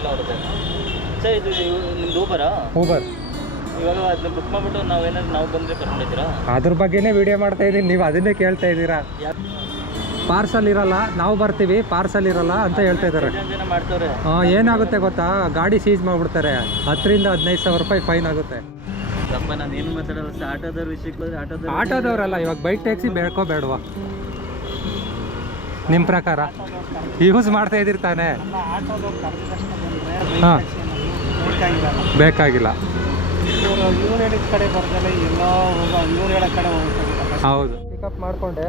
ಇಲ್ಲ ಅವ್ರದ್ದು ಸರ್ ಇದು ನಿಮ್ದು ಊಬರಾ ಊಬರ್ ಇವಾಗ ಅದನ್ನ ಬುಕ್ ಮಾಡ್ಬಿಟ್ಟು ನಾವೇನಾದ್ರು ನಾವು ಬಂದರೆ ಕರ್ಕೊಂಡಿದ್ದೀರಾ? ಅದ್ರ ಬಗ್ಗೆನೇ ವಿಡಿಯೋ ಮಾಡ್ತಾ ಇದ್ದೀನಿ. ನೀವು ಅದನ್ನೇ ಕೇಳ್ತಾ ಇದ್ದೀರಾ? ಪಾರ್ಸಲ್ ಇರಲ್ಲ. ನಾವು ಬರ್ತೀವಿ. ಪಾರ್ಸಲ್ ಇರಲ್ಲ ಅಂತ ಹೇಳ್ತಾ ಇದ್ದಾರೆ. ಜನ ಮಾಡ್ತವ್ರೆ. ಆ, ಏನಾಗುತ್ತೆ ಗೊತ್ತಾ? ಗಾಡಿ ಸೀಸ್ ಮಾಡ್ಬಿಡ್ತಾರೆ. ಹತ್ತರಿಂದ ಹದಿನೈದು ಸಾವಿರ ರೂಪಾಯಿ ಫೈನ್ ಆಗುತ್ತೆ. ಅಪ್ಪ ನಾನು ಏನು ಮಾತಾಡಲ್ಲ ಸರ್ ಆಟೋದವ್ರ ವಿಷಯಕ್ಕೆ ಹೋದ್ರೆ ಆಟೋದವ್ರು ಆಟೋದವರಲ್ಲ ಇವಾಗ ಬೈಕ್ ಟ್ಯಾಕ್ಸಿ ಬೇಡ್ಕೋ ಬೇಡವಾ? ನಿಮ್ಮ ಪ್ರಕಾರ? ಯೂಸ್ ಮಾಡ್ತಾ ಇದ್ದೀರಿ ತಾನೇ? ಹಾಂ. ಬೇಕಾಗಿಲ್ಲ. ಕಡೆ ಬರ್ದಲ್ಲ ಎಲ್ಲೋ ಕಡೆ ಹೌದು. ಪಿಕಪ್ ಮಾಡಿಕೊಂಡೆ.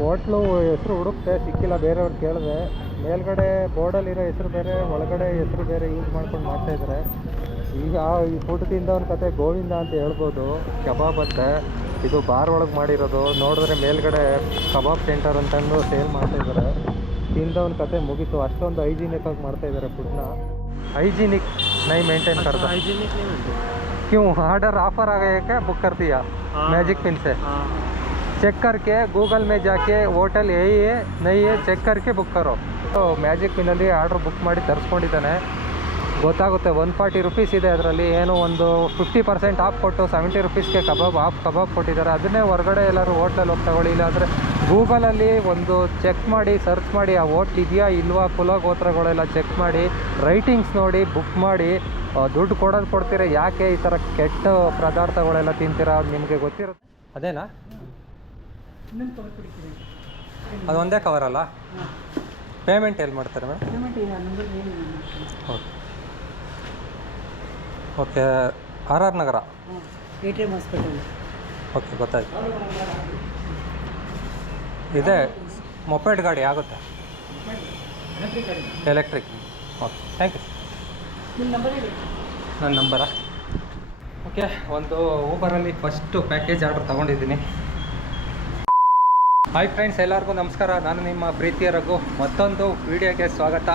ಹೋಟ್ಲು ಹೆಸರು ಹುಡುಕ್ತೆ ಸಿಕ್ಕಿಲ್ಲ ಬೇರೆಯವ್ರು ಕೇಳಿದೆ. ಮೇಲ್ಗಡೆ ಬೋರ್ಡಲ್ಲಿರೋ ಹೆಸರು ಬೇರೆ ಒಳಗಡೆ ಹೆಸರು ಬೇರೆ ಯೂಸ್ ಮಾಡ್ಕೊಂಡು ಮಾಡ್ತಾ ಇದ್ದಾರೆ ಈಗ ಈ ಫುಡ್ ತಿಂದವನ ಕತೆ ಗೋವಿಂದ ಅಂತ ಹೇಳ್ಬೋದು. ಕಬಾಬ್ ಅಂತೆ. ಇದು ಬಾರ್ ಒಳಗೆ ಮಾಡಿರೋದು. ನೋಡಿದ್ರೆ ಮೇಲ್ಗಡೆ ಕಬಾಬ್ ಸೆಂಟರ್ ಅಂತಂದು ಸೇಲ್ ಮಾಡ್ತಾ ಇದ್ದಾರೆ ತಿಂದವನ ಕತೆ ಮುಗೀತು ಅಷ್ಟೊಂದು ಹೈಜಿನಿಕ್ ಆಗಿ ಮಾಡ್ತಾ ಇದ್ದಾರೆ ಫುಡ್ನ ಹೈಜಿನಿಕ್ ನೈ ಮೇಂಟೈನ್ करता हाइजीनिक नहीं मिलते क्यों ऑर्डर ऑफर आ गए क्या बुक कर दिया मैजिक पिन से चेक करके गूगल में जाके ಹೋಟೆಲ್ यही है नहीं है ಚೆಕ್ करके ಬುಕ್ ಕರೋ ಸೊ ಮ್ಯಾಜಿಕ್ ಪಿನಲ್ಲಿ ಆರ್ಡ್ರ್ ಬುಕ್ ಮಾಡಿ ತರಿಸ್ಕೊಂಡಿದ್ದಾನೆ ಗೊತ್ತಾಗುತ್ತೆ. ಒನ್ ಫಾರ್ಟಿ ರುಪೀಸ್ ಇದೆ ಅದರಲ್ಲಿ. ಏನೋ ಒಂದು ಫಿಫ್ಟಿ ಪರ್ಸೆಂಟ್ ಆಫ್ ಕೊಟ್ಟು ಸೆವೆಂಟಿ ರುಪೀಸ್ಗೆ ಕಬಾಬ್ ಆಫ್ ಕಬಾಬ್ ಕೊಟ್ಟಿದ್ದಾರೆ. ಅದನ್ನೇ ಹೊರಗಡೆ ಎಲ್ಲರೂ ಹೋಟ್ಲಲ್ಲಿ ಹೋಗಿ ತಗೊಳ್ಳಿ. ಇಲ್ಲಾಂದರೆ ಗೂಗಲಲ್ಲಿ ಒಂದು ಚೆಕ್ ಮಾಡಿ ಸರ್ಚ್ ಮಾಡಿ ಆ ಓಟ್ ಇದೆಯಾ ಇಲ್ವಾ ಕುಲಗೋತ್ರಗಳೆಲ್ಲ ಚೆಕ್ ಮಾಡಿ ರೈಟಿಂಗ್ಸ್ ನೋಡಿ ಬುಕ್ ಮಾಡಿ ದುಡ್ಡು ಕೊಡೋದು ಕೊಡ್ತೀರಾ ಯಾಕೆ ಈ ಥರ ಕೆಟ್ಟ ಪದಾರ್ಥಗಳೆಲ್ಲ ತಿಂತೀರಾ ಅದು ನಿಮಗೆ ಗೊತ್ತಿರುತ್ತೆ. ಅದೇನಾ? ಅದೊಂದೇ ಕವರ್ ಅಲ್ಲ? ಪೇಮೆಂಟ್ ಎಲ್ಲಿ ಮಾಡ್ತಾರೆ madam okay okay R R Nagar? A T M hospital. Okay ಗೊತ್ತಾಯ್ತು. ಇದೆ ಮೊಪೆಡ್ ಗಾಡಿ ಆಗುತ್ತೆ? ಎಲೆಕ್ಟ್ರಿಕ್. ಓಕೆ ಥ್ಯಾಂಕ್ ಯು ನನ್ನ ನಂಬರಾ? ಓಕೆ ಒಂದು ಊಬರಲ್ಲಿ ಫಸ್ಟು ಪ್ಯಾಕೇಜ್ ಆರ್ಡರ್ ತೊಗೊಂಡಿದ್ದೀನಿ. ಹಾಯ್ ಫ್ರೆಂಡ್ಸ್ ಎಲ್ಲರಿಗೂ ನಮಸ್ಕಾರ. ನಾನು ನಿಮ್ಮ ಪ್ರೀತಿಯ ರಘು. ಮತ್ತೊಂದು ವಿಡಿಯೋಗೆ ಸ್ವಾಗತ.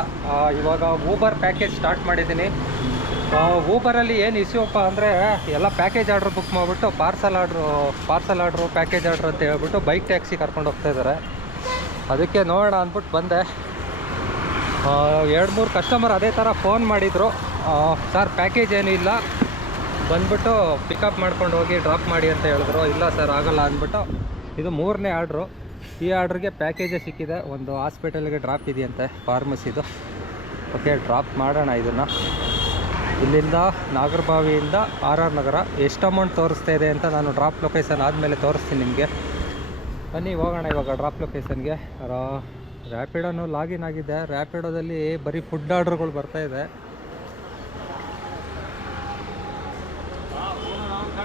ಇವಾಗ ಊಬರ್ ಪ್ಯಾಕೇಜ್ ಸ್ಟಾರ್ಟ್ ಮಾಡಿದ್ದೀನಿ. ಊಬರಲ್ಲಿ ಏನು ಇಶ್ಯೂಪ್ಪ ಅಂದರೆ ಎಲ್ಲ ಪ್ಯಾಕೇಜ್ ಆರ್ಡ್ರ್ ಬುಕ್ ಮಾಡಿಬಿಟ್ಟು parcel order parcel order package order ಅಂತ ಹೇಳ್ಬಿಟ್ಟು ಬೈಕ್ ಟ್ಯಾಕ್ಸಿ ಕರ್ಕೊಂಡು ಹೋಗ್ತಾ ಇದ್ದಾರೆ ಅದಕ್ಕೆ ನೋಡೋಣ ಅಂದ್ಬಿಟ್ಟು ಬಂದೆ. ಎರಡು ಮೂರು ಕಸ್ಟಮರ್ ಅದೇ ಥರ ಫೋನ್ ಮಾಡಿದರು. ಸರ್ ಪ್ಯಾಕೇಜ್ ಏನೂ ಇಲ್ಲ. ಬಂದ್ಬಿಟ್ಟು ಪಿಕಪ್ ಮಾಡ್ಕೊಂಡು ಹೋಗಿ ಡ್ರಾಪ್ ಮಾಡಿ ಅಂತ ಹೇಳಿದ್ರು. ಇಲ್ಲ ಸರ್ ಆಗೋಲ್ಲ ಅಂದ್ಬಿಟ್ಟು ಇದು ಮೂರನೇ ಆರ್ಡ್ರು ಈ ಆರ್ಡ್ರಿಗೆ ಪ್ಯಾಕೇಜೇ ಸಿಕ್ಕಿದೆ. ಒಂದು ಹಾಸ್ಪಿಟಲ್ಗೆ ಡ್ರಾಪ್ ಇದೆಯಂತೆ ಫಾರ್ಮಸಿದು ಓಕೆ ಡ್ರಾಪ್ ಮಾಡೋಣ ಇದನ್ನು. ಇಲ್ಲಿಂದ ನಾಗರಬಾವಿಯಿಂದ ಆರ್ ಆರ್ ನಗರ ಎಷ್ಟು ಅಮೌಂಟ್ ತೋರಿಸ್ತಾ ಇದೆ ಅಂತ ನಾನು ಡ್ರಾಪ್ ಲೊಕೇಶನ್ ಆದಮೇಲೆ ತೋರಿಸ್ತೀನಿ ನಿಮಗೆ. ಬನ್ನಿ, ಹೋಗೋಣ ಇವಾಗ ಡ್ರಾಪ್ ಲೊಕೇಶನ್ಗೆ ರ್ಯಾಪಿಡೋನು ಲಾಗಿನ್ ಆಗಿದೆ. ರ್ಯಾಪಿಡೋದಲ್ಲಿ ಬರೀ ಫುಡ್ ಆರ್ಡ್ರ್ಗಳು ಬರ್ತಾ ಇದೆ.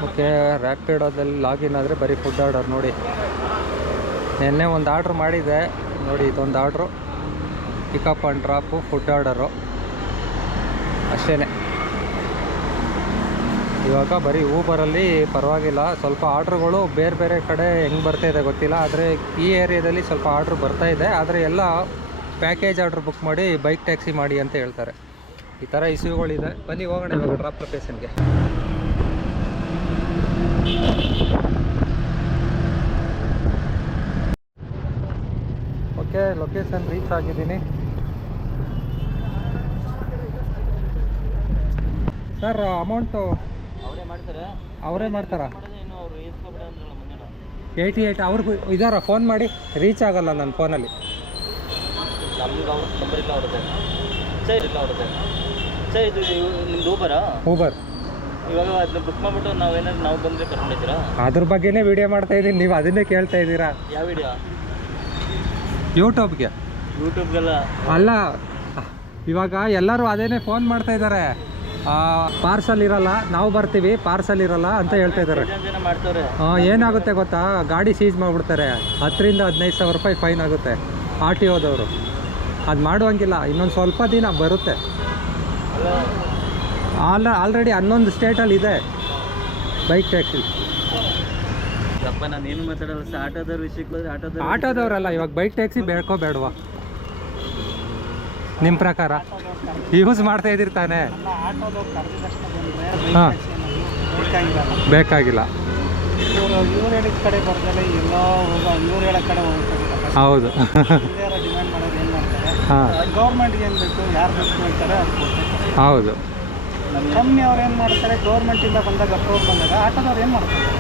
ಓಕೆ ರ್ಯಾಪಿಡೋದಲ್ಲಿ ಲಾಗಿನ್ ಆದರೆ ಬರೀ ಫುಡ್ ಆರ್ಡರ್ ನೋಡಿ. ನಿನ್ನೆ ಒಂದು ಆರ್ಡ್ರ್ ಮಾಡಿದೆ. ನೋಡಿ, ಇದೊಂದು order pickup and drop food order ಅಷ್ಟೇ ಇವಾಗ ಬರೀ ಊಬರಲ್ಲಿ ಪರವಾಗಿಲ್ಲ. ಸ್ವಲ್ಪ ಆರ್ಡ್ರುಗಳು ಬೇರೆ ಬೇರೆ ಕಡೆ ಹೆಂಗೆ ಬರ್ತಾ ಇದೆ ಗೊತ್ತಿಲ್ಲ. ಆದರೆ ಈ ಏರಿಯಾದಲ್ಲಿ ಸ್ವಲ್ಪ ಆರ್ಡ್ರ್ ಬರ್ತಾ ಇದೆ. ಆದರೆ ಎಲ್ಲ ಪ್ಯಾಕೇಜ್ ಆರ್ಡ್ರ್ ಬುಕ್ ಮಾಡಿ ಬೈಕ್ ಟ್ಯಾಕ್ಸಿ ಮಾಡಿ ಅಂತ ಹೇಳ್ತಾರೆ. ಈ ಥರ ಇಶ್ಯೂಗಳಿದೆ. ಬನ್ನಿ, ಹೋಗೋಣ ಇವಾಗ ಡ್ರಾಪ್ ಲೊಕೇಶನ್ಗೆ ಓಕೆ ಲೊಕೇಶನ್ ರೀಚ್ ಆಗಿದ್ದೀನಿ. ಸರ್ ಅಮೌಂಟು ಅವರೇ ಮಾಡ್ತಾರೆ. ಏಯ್ಟಿ ಏಯ್ಟ್ ಅವ್ರಿಗೂ ಇದಾರ ಫೋನ್ ಮಾಡಿ. ರೀಚ್ ಆಗಲ್ಲ ನನ್ನ ಫೋನಲ್ಲಿ. ಸರ್ ಇದು ನಿಮ್ದು ಊಬರಾ ಊಬರ್ ಇವಾಗ ಅದನ್ನ ಬುಕ್ ಮಾಡ್ಬಿಟ್ಟು ನಾವೇನಾದ್ರು ನಾವು ಬಂದ್ರೆ ಕರ್ಕೊಂಡಿದ್ದೀರಾ? ಅದ್ರ ಬಗ್ಗೆನೇ ವಿಡಿಯೋ ಮಾಡ್ತಾ ಇದೀನಿ ನೀವು ಅದನ್ನೇ ಕೇಳ್ತಾ ಇದ್ದೀರಾ? ಯಾವ ವಿಡಿಯೋ ಯೂಟ್ಯೂಬ್ಗೆ ಯೂಟ್ಯೂಬ್ಗೆಲ್ಲ ಅಲ್ಲ. ಇವಾಗ ಎಲ್ಲರೂ ಅದೇನೇ ಫೋನ್ ಮಾಡ್ತಾ ಇದ್ದಾರೆ. ಪಾರ್ಸಲ್ ಇರಲ್ಲ ನಾವು ಬರ್ತೀವಿ ಪಾರ್ಸಲ್ ಇರಲ್ಲ ಅಂತ ಹೇಳ್ತಾ ಇದ್ದಾರೆ. ಏನಾಗುತ್ತೆ ಗೊತ್ತಾ? ಗಾಡಿ ಸೀಸ್ ಮಾಡ್ಬಿಡ್ತಾರೆ. ಹತ್ತರಿಂದ ಹದಿನೈದು ಸಾವಿರ ರೂಪಾಯಿ ಫೈನ್ ಆಗುತ್ತೆ. ಆರ್ ಟಿ ಓದವರು ಅದು ಮಾಡುವಂಗಿಲ್ಲ ಇನ್ನೊಂದು ಸ್ವಲ್ಪ ದಿನ ಬರುತ್ತೆ. ಆಲ್ ಆಲ್ರೆಡಿ ಹನ್ನೊಂದು ಸ್ಟೇಟಲ್ಲಿ ಇದೆ. Bike taxi. ಆಟೋದವ್ರು ಆಟೋದವರಲ್ಲ ಇವಾಗ ಬೈಕ್ ಟ್ಯಾಕ್ಸಿ ಬೇಡ್ಕೋ ಬೇಡವಾ? ನಿಮ್ಮ ಪ್ರಕಾರ? ಯೂಸ್ ಮಾಡ್ತಾ ಇದ್ದೀರಿ ಹಾಂ. ಬೇಕಾಗಿಲ್ಲ. ಹೌದು. ಹಾಂ. ಹೌದು.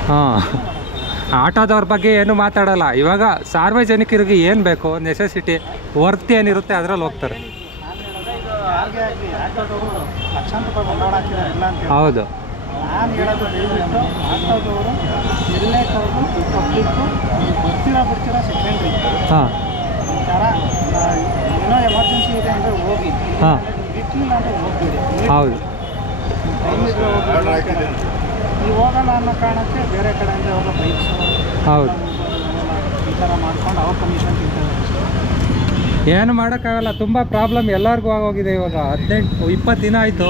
ಹಾಂ. ಆಟೋದವ್ರ ಬಗ್ಗೆ ಏನು ಮಾತಾಡಲ್ಲ. ಇವಾಗ ಸಾರ್ವಜನಿಕರಿಗೆ ಏನು ಬೇಕು ನೆಸೆಸಿಟಿ ವರ್ತ್ ಏನಿರುತ್ತೆ, ಅದರಲ್ಲಿ ಹೋಗ್ತಾರೆ. ಯಾರಿಗೆ ಆಗಲಿ ಆಟೋದವರು ಲಕ್ಷಾಂತರ ರೂಪಾಯಿ ಬಂಡವಾಳ ಹಾಕಿದ್ದಾರೆ ಇಲ್ಲ ಅಂತ ಹೇಳಿ. ಹೌದು. ನಾನು ಹೇಳೋದು ದಯವಿಟ್ಟು ಆಟೋದವರು ಎಲ್ಲೇ ಕರೆದು ಪಬ್ಲಿಕ್ಕು ಬರ್ತೀರಾ ಬಿಡ್ತೀರಾ ಸೆಕೆಂಡ್ರಿ. ಹಾಂ. ಥರ ಏನೋ ಎಮರ್ಜೆನ್ಸಿ ಇದೆ ಅಂದರೆ ಹೋಗಿ. ಹಾಂ. ಬಿಟ್ಟಿಲ್ಲ ಅಂದರೆ ಹೋಗ್ಬೇಡಿ. ಹೌದು. ನೀವು ಹೋಗಲ್ಲ ಅನ್ನೋ ಕಾರಣಕ್ಕೆ ಬೇರೆ ಕಡೆಯಿಂದ ಹೋಗೋ ಬೈಕ್ಸು ಹೌದು. ಈ ಥರ ಮಾಡ್ಕೊಂಡು ಅವ್ರ ಕಮಿಷನ್ ತಿಂತಾರೆ ಏನು ಮಾಡೋಕ್ಕಾಗಲ್ಲ, ತುಂಬ ಪ್ರಾಬ್ಲಮ್ ಎಲ್ಲರಿಗೂ ಆಗೋಗಿದೆ ಇವಾಗ. ಹದಿನೆಂಟು, ಇಪ್ಪತ್ತು ದಿನ ಆಯಿತು.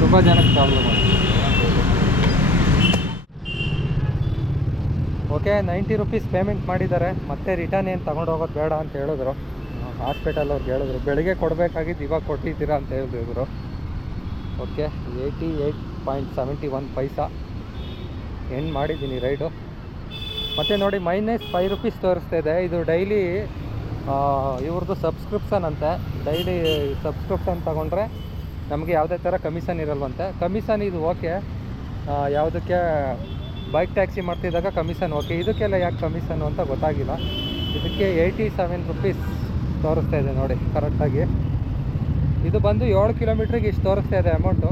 ತುಂಬ ಜನಕ್ಕೆ problem okay ninety rupees payment ಮಾಡಿದ್ದಾರೆ. ಮತ್ತೆ ರಿಟರ್ನ್ ಏನು ತಗೊಂಡು ಹೋಗೋದು ಬೇಡ ಅಂತ ಹೇಳಿದ್ರು. ಹಾಸ್ಪಿಟಲ್ ಅವ್ರಿಗೆ ಹೇಳಿದ್ರು, ಬೆಳಿಗ್ಗೆ ಕೊಡಬೇಕಾಗಿದ್ದು ಇವಾಗ ಕೊಟ್ಟಿದ್ದೀರಾ ಅಂತ ಹೇಳಿದ್ರು okay eighty eight point seventy one paisa. End ಮಾಡಿದ್ದೀನಿ ರೈಡು ಮತ್ತು ನೋಡಿ ಮೈನಸ್ ಫೈವ್ ರುಪೀಸ್ ತೋರಿಸ್ತಾ ಇದೆ. ಇದು ಡೈಲಿ ಇವ್ರದ್ದು ಸಬ್ಸ್ಕ್ರಿಪ್ಷನ್ ಅಂತೆ. ಡೈಲಿ ಸಬ್ಸ್ಕ್ರಿಪ್ಷನ್ ತಗೊಂಡ್ರೆ ನಮಗೆ ಯಾವುದೇ ಥರ ಕಮಿಷನ್ ಇರಲ್ವಂತೆ. ಕಮಿಷನ್ ಇದು ಓಕೆ ಯಾವುದಕ್ಕೆ ಬೈಕ್ ಟ್ಯಾಕ್ಸಿ ಮಾಡ್ತಿದ್ದಾಗ ಕಮಿಷನ್ ಓಕೆ ಇದಕ್ಕೆಲ್ಲ ಯಾಕೆ ಕಮಿಷನ್ ಅಂತ ಗೊತ್ತಾಗಿಲ್ಲ. ಇದಕ್ಕೆ ಏಯ್ಟಿ ಸೆವೆನ್ ರುಪೀಸ್ ತೋರಿಸ್ತಾ ಇದೆ ನೋಡಿ ಕರೆಕ್ಟಾಗಿ ಇದು ಬಂದು ಏಳು ಕಿಲೋಮೀಟ್ರಿಗೆ ಇಷ್ಟು ತೋರಿಸ್ತಾ ಇದೆ ಅಮೌಂಟು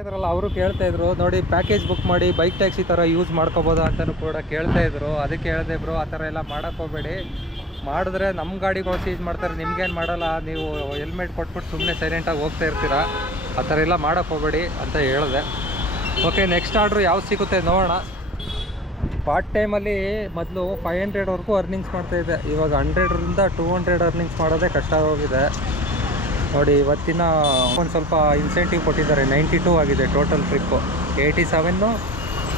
ಇದ್ರಲ್ಲ, ಅವರು ಕೇಳ್ತಾ ಇದ್ರು, ನೋಡಿ ಪ್ಯಾಕೇಜ್ ಬುಕ್ ಮಾಡಿ ಬೈಕ್ ಟ್ಯಾಕ್ಸಿ ಥರ ಯೂಸ್ ಮಾಡ್ಕೋಬೋದಾ ಅಂತಲೂ ಕೂಡ ಕೇಳ್ತಾ ಇದ್ರು. ಅದಕ್ಕೆ ಹೇಳಿದೆ ಬ್ರೋ ಆ ಥರ ಎಲ್ಲ ಮಾಡೋಕ್ಕೋಗ್ಬೇಡಿ ಮಾಡಿದ್ರೆ ನಮ್ಮ ಗಾಡಿಗಳು ಸೀಜ್ ಮಾಡ್ತಾರೆ ನಿಮ್ಗೇನು ಮಾಡಲ್ಲ, ನೀವು ಹೆಲ್ಮೆಟ್ ಕೊಟ್ಬಿಟ್ಟು ಸುಮ್ಮನೆ ಸೈಲೆಂಟಾಗಿ ಹೋಗ್ತಾ ಇರ್ತೀರಾ? ಆ ಥರ ಎಲ್ಲ ಮಾಡೋಕ್ಕೆ ಹೋಗಬೇಡಿ ಅಂತ ಹೇಳಿದೆ. ಓಕೆ ನೆಕ್ಸ್ಟ್ ಆರ್ಡ್ರು ಯಾವ್ದು ಸಿಗುತ್ತೆ ನೋಡೋಣ. ಪಾರ್ಟ್ ಟೈಮಲ್ಲಿ ಮೊದಲು ಫೈವ್ ಹಂಡ್ರೆಡ್ವರೆಗೂ ಅರ್ನಿಂಗ್ಸ್ ಮಾಡ್ತಾ ಇದೆ ಇವಾಗ ಹಂಡ್ರೆಡ್ರಿಂದ ಟೂ ಹಂಡ್ರೆಡ್ ಅರ್ನಿಂಗ್ಸ್ ಮಾಡೋದೇ ಕಷ್ಟ ಆಗೋಗಿದೆ. ನೋಡಿ, ಇವತ್ತಿನ ಒಂದು ಸ್ವಲ್ಪ ಇನ್ಸೆಂಟಿವ್ ಕೊಟ್ಟಿದ್ದಾರೆ. ನೈಂಟಿ ಟೂ ಆಗಿದೆ total trip eighty seven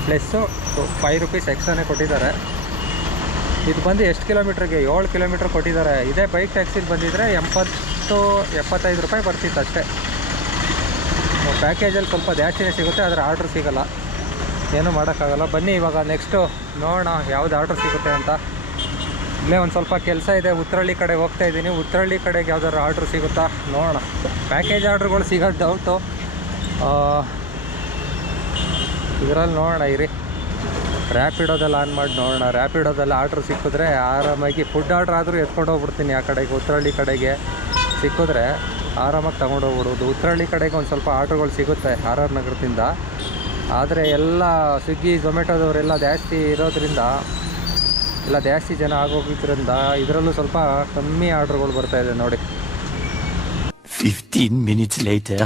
plus five rupees ಎಕ್ಸ್ಟ್ರಾನೇ ಕೊಟ್ಟಿದ್ದಾರೆ. ಇದು ಬಂದು ಎಷ್ಟು ಕಿಲೋಮೀಟ್ರಿಗೆ? ಏಳು ಕಿಲೋಮೀಟ್ರ್ ಕೊಟ್ಟಿದ್ದಾರೆ. ಇದೇ ಬೈಕ್ ಟ್ಯಾಕ್ಸಿಗೆ ಬಂದಿದ್ದರೆ ಎಂಬತ್ತು, ಎಪ್ಪತ್ತೈದು ರೂಪಾಯಿ ಬರ್ತಿತ್ತು ಅಷ್ಟೇ. ಪ್ಯಾಕೇಜಲ್ಲಿ ಸ್ವಲ್ಪ ಜಾಸ್ತಿನೇ ಸಿಗುತ್ತೆ, ಆದರೆ ಆರ್ಡ್ರ್ ಸಿಗೋಲ್ಲ. ಏನೂ ಮಾಡೋಕ್ಕಾಗಲ್ಲ. ಬನ್ನಿ ಇವಾಗ ನೆಕ್ಸ್ಟು ನೋಡೋಣ ಯಾವ್ದು ಆರ್ಡ್ರ್ ಸಿಗುತ್ತೆ ಅಂತ. ಇಲ್ಲೇ ಒಂದು ಸ್ವಲ್ಪ ಕೆಲಸ ಇದೆ ಉತ್ತರಳ್ಳಿ ಕಡೆ ಹೋಗ್ತಾ ಇದ್ದೀನಿ. ಉತ್ತರಳ್ಳಿ ಕಡೆಗೆ ಯಾವ್ದಾದ್ರು ಆರ್ಡ್ರ್ ಸಿಗುತ್ತಾ ನೋಡೋಣ. ಪ್ಯಾಕೇಜ್ ಆರ್ಡ್ರ್ಗಳು ಸಿಗೋದು ಡೌಟು ಇದರಲ್ಲಿ ನೋಡೋಣ, ಇರಿ. ರ್ಯಾಪಿಡೋದಲ್ಲಿ ಆನ್ ಮಾಡಿ ನೋಡೋಣ. ರ್ಯಾಪಿಡೋದಲ್ಲಿ ಆರ್ಡ್ರ್ ಸಿಕ್ಕಿದ್ರೆ ಆರಾಮಾಗಿ ಫುಡ್ ಆರ್ಡ್ರ್ ಆದರೂ ಎತ್ಕೊಂಡು ಹೋಗ್ಬಿಡ್ತೀನಿ ಆ ಕಡೆಗೆ ಉತ್ತರಳ್ಳಿ ಕಡೆಗೆ. ಸಿಕ್ಕಿದ್ರೆ ಆರಾಮಾಗಿ ತೊಗೊಂಡು ಹೋಗ್ಬಿಡೋದು. ಉತ್ತರಳ್ಳಿ ಕಡೆಗೆ ಒಂದು ಸ್ವಲ್ಪ ಆರ್ಡ್ರ್ಗಳು ಸಿಗುತ್ತೆ ಆರ್ ಆರ್ ನಗರದಿಂದ. ಆದರೆ ಎಲ್ಲ ಸ್ವಿಗ್ಗಿ ಝೊಮ್ಯಾಟೋದವರೆಲ್ಲ ಜಾಸ್ತಿ ಇರೋದ್ರಿಂದ ಎಲ್ಲ ಜಾಸ್ತಿ ಜನ ಆಗೋಗಿದ್ದರಿಂದ ಇದರಲ್ಲೂ ಸ್ವಲ್ಪ ಕಮ್ಮಿ ಆರ್ಡ್ರ್ಗಳು ಬರ್ತಾ ಇದೆ ನೋಡಿ. 15 minutes later.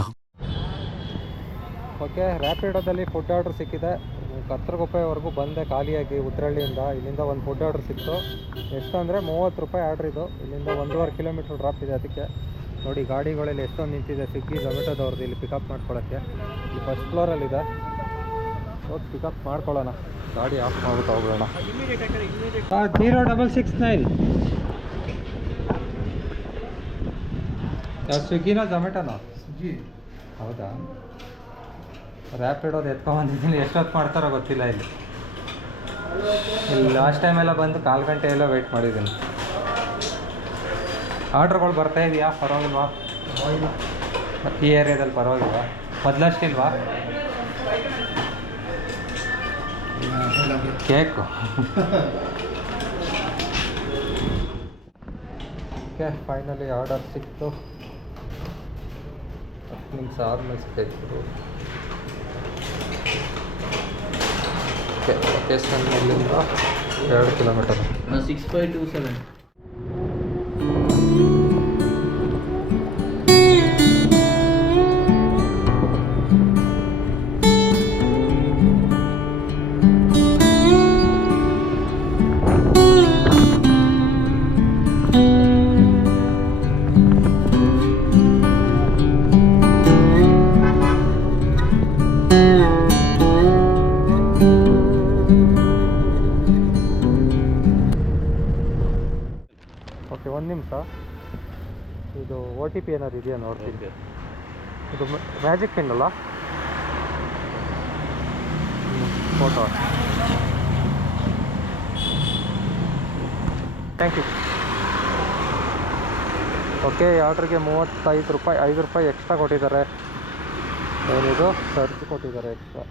ಓಕೆ ರ್ಯಾಪಿಡೋದಲ್ಲಿ ಫುಡ್ ಆರ್ಡ್ರ್ ಸಿಕ್ಕಿದೆ. ಕತ್ರಗುಪ್ಪೆವರೆಗೂ ಬಂದೆ ಖಾಲಿಯಾಗಿ ಉದ್ರಳ್ಳಿಯಿಂದ ಇಲ್ಲಿಂದ ಒಂದು ಫುಡ್ ಆರ್ಡ್ರ್ ಸಿಕ್ತು. ಎಷ್ಟು ಅಂದರೆ ಮೂವತ್ತು ರೂಪಾಯಿ ಆರ್ಡ್ರ್ ಇದು. ಇಲ್ಲಿಂದ ಒಂದೂವರೆ ಕಿಲೋಮೀಟ್ರ್ ಡ್ರಾಪ್ ಇದೆ ಅದಕ್ಕೆ. ನೋಡಿ ಗಾಡಿಗಳಲ್ಲಿ ಎಷ್ಟೊಂದು ನಿಂತಿದೆ ಸ್ವಿಗ್ಗಿ ಝೊಮೆಟೋದವ್ರದ್ದು ಇಲ್ಲಿ ಪಿಕಪ್ ಮಾಡ್ಕೊಳ್ಳೋಕ್ಕೆ. ಇಲ್ಲಿ ಫಸ್ಟ್ ಫ್ಲೋರಲ್ಲಿದೆ ಹೋಗಿ ಪಿಕಪ್ ಮಾಡ್ಕೊಳ್ಳೋಣ. ಗಾಡಿ ಆಫ್ ಮಾಡ್ಬಿಟ್ಟು ಹೋಗೋಣ ಜೀರೋ ಡಬಲ್ ಸಿಕ್ಸ್ ನೈನ್ ಸ್ವಿಗ್ಗಿನ ಝೊಮ್ಯಾಟೋನಾ ಹೌದಾ? ರ್ಯಾಪಿಡೋದು ಎತ್ಕೊಂಬಂದಿದ್ದೀನಿ ಎಷ್ಟೊತ್ತು ಮಾಡ್ತಾರೋ ಗೊತ್ತಿಲ್ಲ ಇಲ್ಲಿ. ಇಲ್ಲಿ ಲಾಸ್ಟ್ ಟೈಮ್ ಎಲ್ಲ ಬಂದು ಕಾಲು ಗಂಟೆ ಎಲ್ಲ ವೆಯ್ಟ್ ಮಾಡಿದ್ದೀನಿ. ಆರ್ಡ್ರ್ಗಳು ಬರ್ತಾ ಇದೆಯಾ? ಪರವಾಗಿಲ್ವಾ? ಈ ಏರಿಯಾದಲ್ಲಿ ಪರವಾಗಿಲ್ವಾ? ಮೊದಲಷ್ಟಿಲ್ವಾ ಕೇಕು. ಓಕೆ ಫೈನಲಿ ಆರ್ಡರ್ ಸಿಕ್ತು. ಹತ್ತು ನಿಮಿಷ ಆದಮೇಲೆ ಓಕೆ ಲೊಕೇಶನ್ ಇಲ್ಲಿಂದ ಎರಡು kilometre six five two seven T P ಏನಾದ್ರು ಇದೆಯಾ ನೋಡ್ತೀನಿ. ಇದು ಮ್ಯಾಜಿಕ್ ಪಿನ್ ಅಲ್ಲ? ಫೋಟೋ ಥ್ಯಾಂಕ್ ಯು ಓಕೆ ಆರ್ಡ್ರಿಗೆ ಮೂವತ್ತೈದು ರೂಪಾಯಿ ಐದು ರೂಪಾಯಿ ಎಕ್ಸ್ಟ್ರಾ ಕೊಟ್ಟಿದ್ದಾರೆ. ಏನಿದು? ಸರ್ಜ್ ಕೊಟ್ಟಿದ್ದಾರೆ ಎಕ್ಸ್ಟ್ರಾ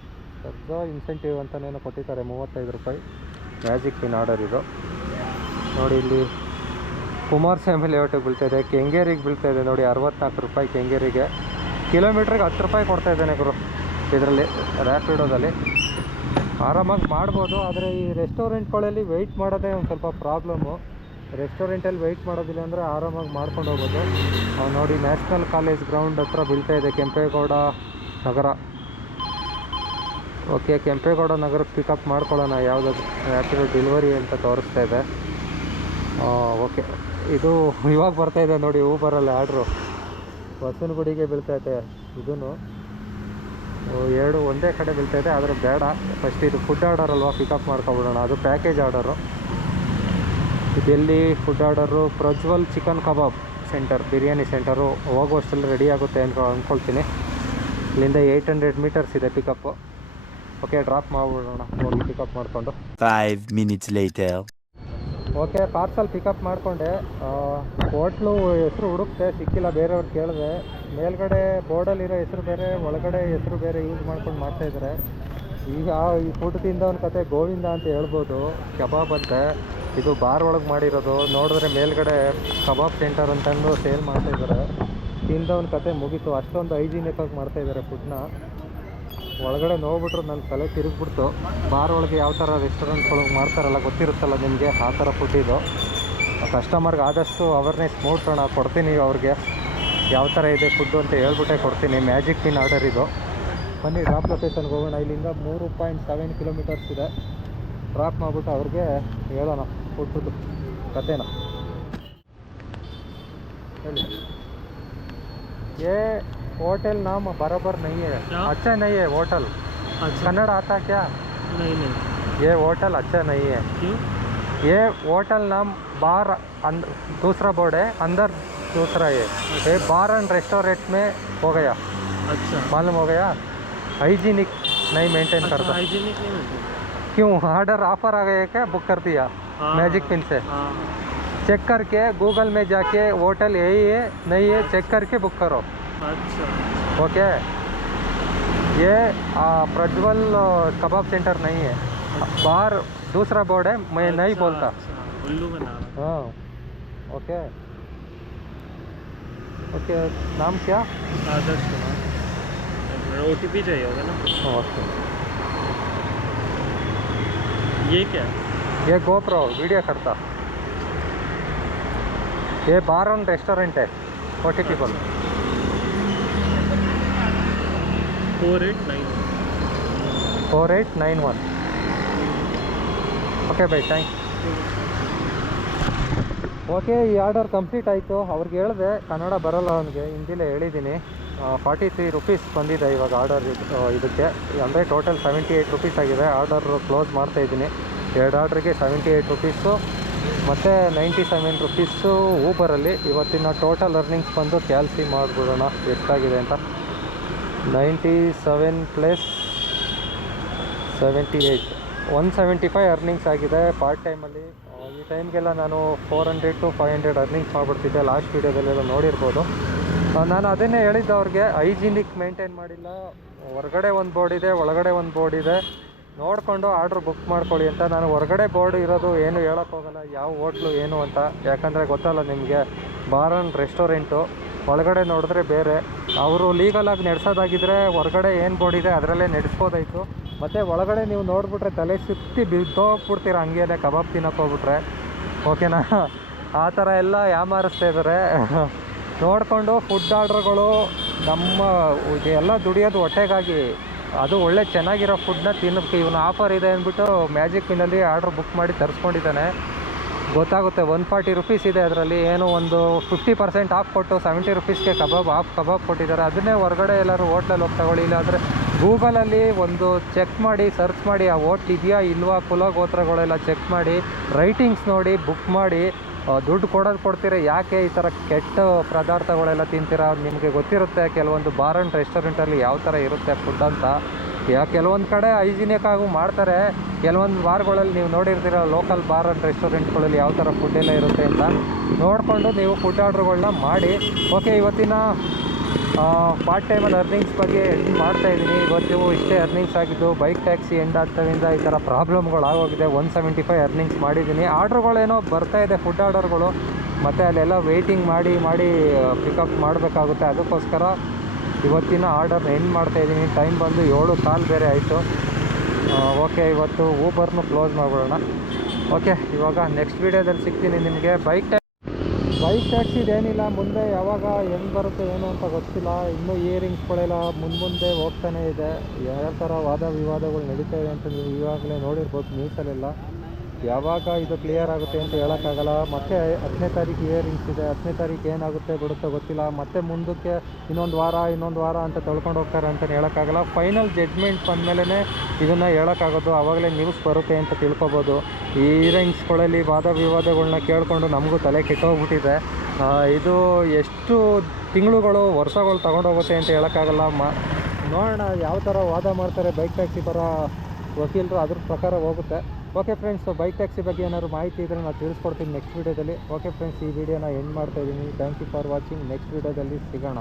ಸರ್ಜ್ ಇನ್ಸೆಂಟಿವ್ ಅಂತಲೇನೋ ಕೊಟ್ಟಿದ್ದಾರೆ ಮೂವತ್ತೈದು ರೂಪಾಯಿ. ಮ್ಯಾಜಿಕ್ ಪಿನ್ ಆರ್ಡರ್ ಇದು. ನೋಡಿ ಇಲ್ಲಿ. ಕುಮಾರಸ್ವಾಮಿ ಲೇಔಟಿಗೆ ಬೀಳ್ತಾಯಿದೆ ಕೆಂಗೇರಿಗೆ ಬೀಳ್ತಾಯಿದೆ ನೋಡಿ, ಅರವತ್ನಾಲ್ಕು ರೂಪಾಯಿ ಕೆಂಗೇರಿಗೆ. ಕಿಲೋಮೀಟ್ರಿಗೆ ಹತ್ತು ರೂಪಾಯಿ ಕೊಡ್ತಾ ಇದ್ದಾನೆ ಗುರು. ಇದರಲ್ಲಿ ರ್ಯಾಪಿಡೋದಲ್ಲಿ ಆರಾಮಾಗಿ ಮಾಡ್ಬೋದು, ಆದರೆ ಈ ರೆಸ್ಟೋರೆಂಟ್ಗಳಲ್ಲಿ ವೆಯ್ಟ್ ಮಾಡೋದೇ ಒಂದು ಸ್ವಲ್ಪ ಪ್ರಾಬ್ಲಮ್ಮು ರೆಸ್ಟೋರೆಂಟಲ್ಲಿ ವೆಯ್ಟ್ ಮಾಡೋದಿಲ್ಲ ಅಂದರೆ ಆರಾಮಾಗಿ ಮಾಡ್ಕೊಂಡು ಹೋಗ್ಬೋದು. ನೋಡಿ ನ್ಯಾಷನಲ್ ಕಾಲೇಜ್ ಗ್ರೌಂಡ್ ಹತ್ರ ಬೀಳ್ತಾ ಇದೆ, ಕೆಂಪೇಗೌಡ ನಗರ. ಓಕೆ ಕೆಂಪೇಗೌಡ ನಗರಕ್ಕೆ ಪಿಕಪ್ ಮಾಡ್ಕೊಳ್ಳೋಣ. ಯಾವುದಾದ್ರು ರ್ಯಾಪಿಡ್ ಡೆಲಿವರಿ ಅಂತ ತೋರಿಸ್ತಾ ಇದೆ. ಓಕೆ ಇದು ಇವಾಗ ಬರ್ತಾ ಇದೆ ನೋಡಿ ಊಬರಲ್ಲಿ ಆರ್ಡ್ರು. ಬಸವನಗುಡಿಗೆ ಬೀಳ್ತೈತೆ ಇದೂ. ಎರಡು ಒಂದೇ ಕಡೆ ಬೀಳ್ತೈತೆ ಆದರೆ ಬೇಡ. ಫಸ್ಟ್ ಇದು ಫುಡ್ ಆರ್ಡರ್ ಅಲ್ವಾ ಪಿಕಪ್ ಮಾಡ್ಕೊಬಿಡೋಣ. ಅದು package order ಇದೆಲ್ಲಿ food order Prajwal chicken kebab centre biryani centre ಹೋಗುವಷ್ಟರಲ್ಲಿ ready ಆಗುತ್ತೆ ಅಂತ ಅಂದ್ಕೊಳ್ತೀನಿ ಇಲ್ಲಿಂದ ಏಯ್ಟ್ ಹಂಡ್ರೆಡ್ ಮೀಟರ್ಸ್ ಇದೆ ಪಿಕಪ್ಪು ಓಕೆ ಡ್ರಾಪ್ ಮಾಡಿಬಿಡೋಣ. ಹೋಗಿ ಪಿಕಪ್ ಮಾಡಿಕೊಂಡು. Five minutes later. Okay parcel pick up ಮಾಡಿಕೊಂಡೆ. ಹೋಟ್ಲು ಹೆಸರು ಹುಡುಕ್ತೆ ಸಿಕ್ಕಿಲ್ಲ, ಬೇರೆಯವ್ರು ಕೇಳಿದೆ. ಮೇಲ್ಗಡೆ ಬೋರ್ಡಲ್ಲಿರೋ ಹೆಸರು ಬೇರೆ, ಒಳಗಡೆ ಹೆಸರು ಬೇರೆ ಯೂಸ್ ಮಾಡ್ಕೊಂಡು ಮಾಡ್ತಾಯಿದ್ದಾರೆ ಈಗ ಈ ಫುಡ್ ತಿಂದವನ ಕತೆ ಗೋವಿಂದ ಅಂತ ಹೇಳ್ಬೋದು. ಕಬಾಬ್ ಅಂತೆ. ಇದು ಬಾರ್ ಒಳಗೆ ಮಾಡಿರೋದು. ನೋಡಿದ್ರೆ ಮೇಲ್ಗಡೆ ಕಬಾಬ್ ಸೆಂಟರ್ ಅಂತಂದು ಸೇಲ್ ಮಾಡ್ತಾಯಿದ್ದಾರೆ ತಿಂದವನ ಕತೆ ಮುಗೀತು. ಅಷ್ಟೊಂದು ಹೈಜಿನಿಕ್ ಆಗಿ ಮಾಡ್ತಾಯಿದ್ದಾರೆ ಫುಡ್ನ ಒಳಗಡೆ ನೋಡ್ಬಿಟ್ರೆ ನನ್ನ ತಲೆ ತಿರುಗ್ಬಿಡ್ತು. ಬಾರ್ ಒಳಗೆ ಯಾವ ಥರ ರೆಸ್ಟೋರೆಂಟ್ಗಳಿಗೆ ಮಾಡ್ತಾರಲ್ಲ ಗೊತ್ತಿರುತ್ತಲ್ಲ ನಿಮಗೆ? ಆ ಥರ ಫುಡ್ ಇದು. ಕಸ್ಟಮರ್ಗೆ ಆದಷ್ಟು ಅವೇರ್ನೆಸ್ ಮೂಡ್ಸೋಣ, ಕೊಡ್ತೀನಿ ಅವ್ರಿಗೆ. ಯಾವ ಥರ ಇದೆ ಫುಡ್ಡು ಅಂತ ಹೇಳ್ಬಿಟ್ಟೆ ಕೊಡ್ತೀನಿ. ಮ್ಯಾಜಿಕ್ ಪಿನ್ ಆರ್ಡರ್ ಇದು. ಬನ್ನಿ ಡ್ರಾಪ್ ಲೊಕೇಶನ್ಗೆ ಹೋಗೋಣ. ಇಲ್ಲಿಂದ ಮೂರು ಪಾಯಿಂಟ್ ಸೆವೆನ್ ಕಿಲೋಮೀಟರ್ಸ್ ಇದೆ. ಡ್ರಾಪ್ ಮಾಡಿಬಿಟ್ಟು ಅವ್ರಿಗೆ ಹೇಳೋಣ ಫುಡ್ ಕತೆನ ಹೇಳಿ. ये होटल नाम बराबर नहीं है। क्या? अच्छा नहीं है होटल अच्छा। कन्नड़ आता क्या? नहीं नहीं। ये होटल अच्छा नहीं है। क्यों? ये होटल नाम बार दूसरा बोर्ड है अंदर दूसरा है। ये बार एंड रेस्टोरेंट में हो गया। अच्छा। मालूम हो गया? हाइजीनिक नहीं मेंटेन अच्छा करता। हाइजीनिक नहीं क्यों? ऑर्डर ऑफ़र आ गया क्या? बुक कर दिया। हाँ, मैजिक पिन से। हाँ। चेक करके गूगल में जाके होटल यही है नहीं है चेक करके बुक करो। अच्छा। ओके। ये प्रज्वल कबाब सेंटर नहीं है। बाहर दूसरा बोर्ड है मैं अच्छा, नहीं अच्छा, बोलता अच्छा, हाँ। ओके। ओके नाम क्या? Adarsh Kumar. O T P चाहिए होगा ना। ओके। ये क्या? ये गोप्रो वीडियो करता। ये बार ऑन रेस्टोरेंट है ओ टी पी बोल four eight nine four eight nine one okay bye thanks okay ಈ ಆರ್ಡರ್ ಕಂಪ್ಲೀಟ್ ಆಯಿತು. ಅವ್ರಿಗೆ ಹೇಳಿದೆ, ಕನ್ನಡ ಬರಲ್ಲ ಅವನಿಗೆ. ಹಿಂದಿಲೇ ಹೇಳಿದ್ದೀನಿ ಫಾರ್ಟಿ ತ್ರೀ ರುಪೀಸ್ ಬಂದಿದೆ ಇವಾಗ ಆರ್ಡರ್ ಇದಕ್ಕೆ. ಅಂದರೆ ಟೋಟಲ್ ಸೆವೆಂಟಿ ಏಯ್ಟ್ ರುಪೀಸ್ ಆಗಿದೆ. ಆರ್ಡರ್ ಕ್ಲೋಸ್ ಮಾಡ್ತಾ ಇದ್ದೀನಿ. ಎರಡು ಆರ್ಡ್ರಿಗೆ ಸೆವೆಂಟಿ ಏಯ್ಟ್ ರುಪೀಸು ಮತ್ತು ನೈಂಟಿ ಸೆವೆನ್ ರುಪೀಸು ಊಬರಲ್ಲಿ ಇವತ್ತಿನ ಟೋಟಲ್ ಅರ್ನಿಂಗ್ಸ್ ಬಂದು ಕ್ಯಾಲ್ಸಿ ಮಾಡಿಬಿಡೋಣ. ಎಷ್ಟಾಗಿದೆ ಅಂತ. Ninety seven plus seventy eight. One seventy five earnings ಆಗಿದೆ ಪಾರ್ಟ್ ಟೈಮಲ್ಲಿ ಈ ಟೈಮ್ಗೆಲ್ಲ ನಾನು four hundred to five hundred earnings ಮಾಡಿಬಿಡ್ತಿದ್ದೆ. Last ವೀಡಿಯೋದಲ್ಲೆಲ್ಲ ನೋಡಿರ್ಬೋದು. ನಾನು ಅದನ್ನೇ ಹೇಳಿದ್ದೆ ಅವ್ರಿಗೆ, ಹೈಜಿನಿಕ್ ಮೇಂಟೈನ್ ಮಾಡಿಲ್ಲ. ಹೊರಗಡೆ ಒಂದು ಬೋರ್ಡ್ ಇದೆ, ಒಳಗಡೆ ಒಂದು ಬೋರ್ಡ್ ಇದೆ. ನೋಡಿಕೊಂಡು ಆರ್ಡ್ರ್ ಬುಕ್ ಮಾಡ್ಕೊಳ್ಳಿ ಅಂತ. ನಾನು ಹೊರಗಡೆ ಬೋರ್ಡ್ ಇರೋದು ಏನು ಹೇಳೋಕ್ಕೋಗಲ್ಲ ಯಾವ ಹೋಟ್ಲು ಏನು ಅಂತ. ಯಾಕಂದರೆ ಗೊತ್ತಲ್ಲ ನಿಮಗೆ. ಬಾರ್ ಆ್ಯಂಡ್ ರೆಸ್ಟೋರೆಂಟು ಒಳಗಡೆ ನೋಡಿದ್ರೆ ಬೇರೆ. ಅವರು ಲೀಗಲಾಗಿ ನಡೆಸೋದಾಗಿದ್ದರೆ ಹೊರಗಡೆ ಏನು ಬೋರ್ಡ್ ಇದೆ ಅದರಲ್ಲೇ ನಡೆಸ್ಬೋದಾಯಿತು. ಮತ್ತು ಒಳಗಡೆ ನೀವು ನೋಡಿಬಿಟ್ರೆ ತಲೆ ಸುತ್ತಿ ಬಿದ್ದೋಗ್ಬಿಡ್ತೀರ ಹಂಗೇನೆ ಕಬಾಬ್ ತಿನ್ನೋಕೆ ಹೋಗ್ಬಿಟ್ರೆ. ಓಕೆನಾ ಆ ಥರ ಎಲ್ಲ ಯಾಮಾರಿಸ್ತಾ ಇದ್ದಾರೆ ನೋಡಿಕೊಂಡು ಫುಡ್ ಆರ್ಡ್ರ್ಗಳು ನಮ್ಮ ಎಲ್ಲ ದುಡಿಯೋದು ಹೊಟ್ಟೆಗಾಗಿ. ಅದು ಒಳ್ಳೆ ಚೆನ್ನಾಗಿರೋ ಫುಡ್ನ ತಿನ್ನೋಕ್ಕೆ ಇವನು ಆಫರ್ ಇದೆ ಅಂದ್ಬಿಟ್ಟು ಮ್ಯಾಜಿಕ್ ಪಿನ್ನಲ್ಲಿ ಆರ್ಡ್ರ್ ಬುಕ್ ಮಾಡಿ ತರಿಸ್ಕೊಂಡಿದ್ದಾನೆ. ಗೊತ್ತಾಗುತ್ತೆ. ಒನ್ ಫಾರ್ಟಿ ರುಪೀಸ್ ಇದೆ ಅದರಲ್ಲಿ. ಏನೋ ಒಂದು ಫಿಫ್ಟಿ ಪರ್ಸೆಂಟ್ ಆಫ್ ಕೊಟ್ಟು ಸೆವೆಂಟಿ ರುಪೀಸ್ಗೆ ಕಬಾಬ್ ಆಫ್ ಕಬಾಬ್ ಕೊಟ್ಟಿದ್ದಾರೆ. ಅದನ್ನೇ ಹೊರಗಡೆ ಎಲ್ಲರೂ ಹೋಟ್ಲಲ್ಲಿ ಹೋಗಿ ತಗೊಳ್ಳಿ. ಇಲ್ಲಾಂದರೆ ಗೂಗಲಲ್ಲಿ ಒಂದು ಚೆಕ್ ಮಾಡಿ ಸರ್ಚ್ ಮಾಡಿ, ಆ ಹೋಟ್ಲ್ ಇದೆಯಾ, ಇಲ್ವಾ ಕುಲ ಗೋತ್ರಗಳೆಲ್ಲ ಚೆಕ್ ಮಾಡಿ ರೈಟಿಂಗ್ಸ್ ನೋಡಿ ಬುಕ್ ಮಾಡಿ ದುಡ್ಡು ಕೊಡೋದು ಕೊಡ್ತೀರಾ, ಯಾಕೆ ಈ ಥರ ಕೆಟ್ಟ ಪದಾರ್ಥಗಳೆಲ್ಲ ತಿಂತೀರಾ ನಿಮಗೆ ಗೊತ್ತಿರುತ್ತೆ. ಕೆಲವೊಂದು ಬಾರ್ ಆ್ಯಂಡ್ ರೆಸ್ಟೋರೆಂಟಲ್ಲಿ ಯಾವ ಥರ ಇರುತ್ತೆ ಫುಡ್ ಅಂತ. ಯಾ, ಕೆಲವೊಂದು ಕಡೆ ಹೈಜಿನಿಕ್ ಆಗೂ ಮಾಡ್ತಾರೆ. ಕೆಲವೊಂದು ಬಾರ್ಗಳಲ್ಲಿ ನೀವು ನೋಡಿರ್ತೀರ ಲೋಕಲ್ ಬಾರ್ ಆ್ಯಂಡ್ ರೆಸ್ಟೋರೆಂಟ್ಗಳಲ್ಲಿ ಯಾವ ಥರ ಫುಡ್ ಎಲ್ಲ ಇರುತ್ತೆ ಅಂತ. ನೋಡಿಕೊಂಡು ನೀವು ಫುಡ್ ಆರ್ಡ್ರ್ಗಳನ್ನ ಮಾಡಿ. ಓಕೆ ಇವತ್ತಿನ ಪಾರ್ಟ್ ಟೈಮಲ್ಲಿ ಅರ್ನಿಂಗ್ಸ್ ಬಗ್ಗೆ ಮಾಡ್ತಾ ಇದ್ದೀನಿ. ಇವತ್ತು ಇಷ್ಟೇ ಅರ್ನಿಂಗ್ಸ್ ಆಗಿದ್ದು ಬೈಕ್ ಟ್ಯಾಕ್ಸಿ ಎಂಡ್ ಆಗ್ತವಿಂದ ಈ ಥರ ಪ್ರಾಬ್ಲಮ್ಗಳು ಆಗೋಗಿದೆ. ಒನ್ ಸೆವೆಂಟಿ ಫೈವ್ ಅರ್ನಿಂಗ್ಸ್ ಮಾಡಿದ್ದೀನಿ ಆರ್ಡ್ರ್ಗಳೇನೋ ಬರ್ತಾ ಇದೆ ಫುಡ್ ಆರ್ಡರ್ಗಳು ಮತ್ತು ಅಲ್ಲೆಲ್ಲ ವೆಯ್ಟಿಂಗ್ ಮಾಡಿ ಮಾಡಿ ಪಿಕಪ್ ಮಾಡಬೇಕಾಗುತ್ತೆ. ಅದಕ್ಕೋಸ್ಕರ ಇವತ್ತಿನ ಆರ್ಡರ್ನ ಎಂಡ್ ಮಾಡ್ತಾ ಇದ್ದೀನಿ. ಟೈಮ್ ಬಂದು ಏಳು ಕಾಲು ಬೇರೆ ಆಯಿತು. ಓಕೆ ಇವತ್ತು ಊಬರ್ನು ಕ್ಲೋಸ್ ಮಾಡ್ಬಿಡೋಣ. ಓಕೆ ಇವಾಗ ನೆಕ್ಸ್ಟ್ ವೀಡಿಯೋದಲ್ಲಿ ಸಿಗ್ತೀನಿ ನಿಮಗೆ. ಬೈಕ್ ಬೈಕ್ ಟ್ಯಾಕ್ಸಿದೇನಿಲ್ಲ ಮುಂದೆ ಯಾವಾಗ ಹೆಂಗೆ ಬರುತ್ತೆ ಏನು ಅಂತ ಗೊತ್ತಿಲ್ಲ. ಇನ್ನೂ ಇಯರಿಂಗ್ಸ್ಗಳೆಲ್ಲ ಮುಂದೆ ಮುಂದೆ ಹೋಗ್ತಾನೆ ಇದೆ. ಯಾವ ಥರ ವಾದ ವಿವಾದಗಳು ನಡೀತಾ ಇದೆ ಅಂತ ನೀವು ಇವಾಗಲೇ ನೋಡಿರ್ಬೋದು ನ್ಯೂಸಲ್ಲೆಲ್ಲ ಯಾವಾಗ ಇದು ಕ್ಲಿಯರ್ ಆಗುತ್ತೆ ಅಂತ ಹೇಳೋಕ್ಕಾಗಲ್ಲ. ಮತ್ತೆ ಹತ್ತನೇ ತಾರೀಕು ಇಯರಿಂಗ್ಸ್ ಇದೆ, ಹತ್ತನೇ ತಾರೀಕು ಏನಾಗುತ್ತೆ, ಬಿಡುತ್ತೋ ಗೊತ್ತಿಲ್ಲ. ಮತ್ತೆ ಮುಂದಕ್ಕೆ ಇನ್ನೊಂದು ವಾರ ಇನ್ನೊಂದು ವಾರ ಅಂತ ತೊಳ್ಕೊಂಡು ಹೋಗ್ತಾರೆ ಅಂತ ಹೇಳೋಕ್ಕಾಗಲ್ಲ. ಫೈನಲ್ ಜಡ್ಜ್ಮೆಂಟ್ ಬಂದಮೇಲೆ ಇದನ್ನು ಹೇಳೋಕ್ಕಾಗೋದು ಆವಾಗಲೇ ನ್ಯೂಸ್ ಬರುತ್ತೆ ಅಂತ ತಿಳ್ಕೊಬೋದು. ಈ ಇಯರಿಂಗ್ಸ್ಗಳಲ್ಲಿ ವಾದ ವಿವಾದಗಳನ್ನ ಕೇಳಿಕೊಂಡು ನಮಗೂ ತಲೆ ಕೆಟ್ಟೋಗ್ಬಿಟ್ಟಿದೆ. ಇದು ಎಷ್ಟು ತಿಂಗಳುಗಳು, ವರ್ಷಗಳು ತಗೊಂಡೋಗುತ್ತೆ ಅಂತ ಹೇಳೋಕ್ಕಾಗಲ್ಲ. ಮ, ನೋಡೋಣ ಯಾವ ಥರ ವಾದ ಮಾಡ್ತಾರೆ ಬೈಕ್ ಟ್ಯಾಕ್ಸಿ ಬರೋ ವಕೀಲರು ಅದ್ರ ಪ್ರಕಾರ ಹೋಗುತ್ತೆ. ಓಕೆ ಫ್ರೆಂಡ್ಸ್ ಬೈಕ್ ಟ್ಯಾಕ್ಸಿ ಬಗ್ಗೆ ಏನಾದ್ರು ಮಾಹಿತಿ ಇದ್ದರೆ ನಾನು ತಿಳಿಸ್ಕೊಡ್ತೀನಿ ನೆಕ್ಸ್ಟ್ ವೀಡಿಯೋದಲ್ಲಿ ಓಕೆ ಫ್ರೆಂಡ್ಸ್ ಈ ವಿಡಿಯೋನ ಎಂಡ್ ಮಾಡ್ತಾ ಇದ್ದೀನಿ thank you for watching next ವೀಡಿಯೋದಲ್ಲಿ ಸಿಗೋಣ.